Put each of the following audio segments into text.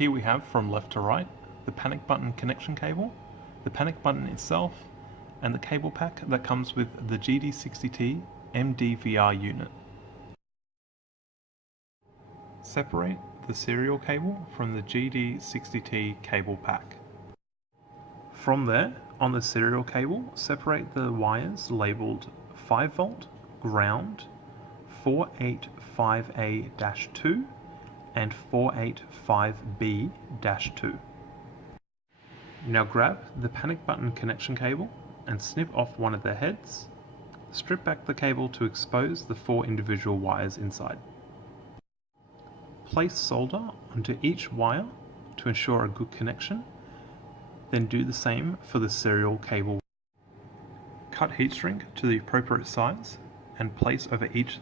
Here we have, from left to right, the panic button connection cable, the panic button itself, and the cable pack that comes with the GD60T MDVR unit. Separate the serial cable from the GD60T cable pack. From there, on the serial cable, separate the wires labelled 5V, ground, 485A-2 and 485B-2. Now grab the panic button connection cable and snip off one of the heads. Strip back the cable to expose the 4 individual wires inside. Place solder onto each wire to ensure a good connection. Then do the same for the serial cable. Cut heat shrink to the appropriate size and place over each.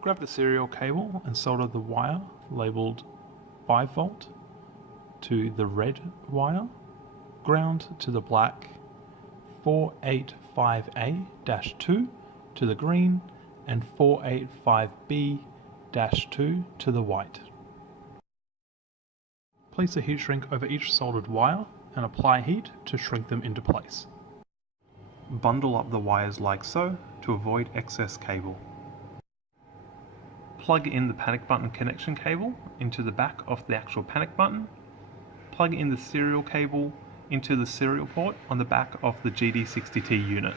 Grab the serial cable and solder the wire labelled 5V to the red wire, ground to the black, 485A-2 to the green, and 485B-2 to the white. Place a heat shrink over each soldered wire and apply heat to shrink them into place. Bundle up the wires like so to avoid excess cable. Plug in the panic button connection cable into the back of the actual panic button. Plug in the serial cable into the serial port on the back of the GD60T unit.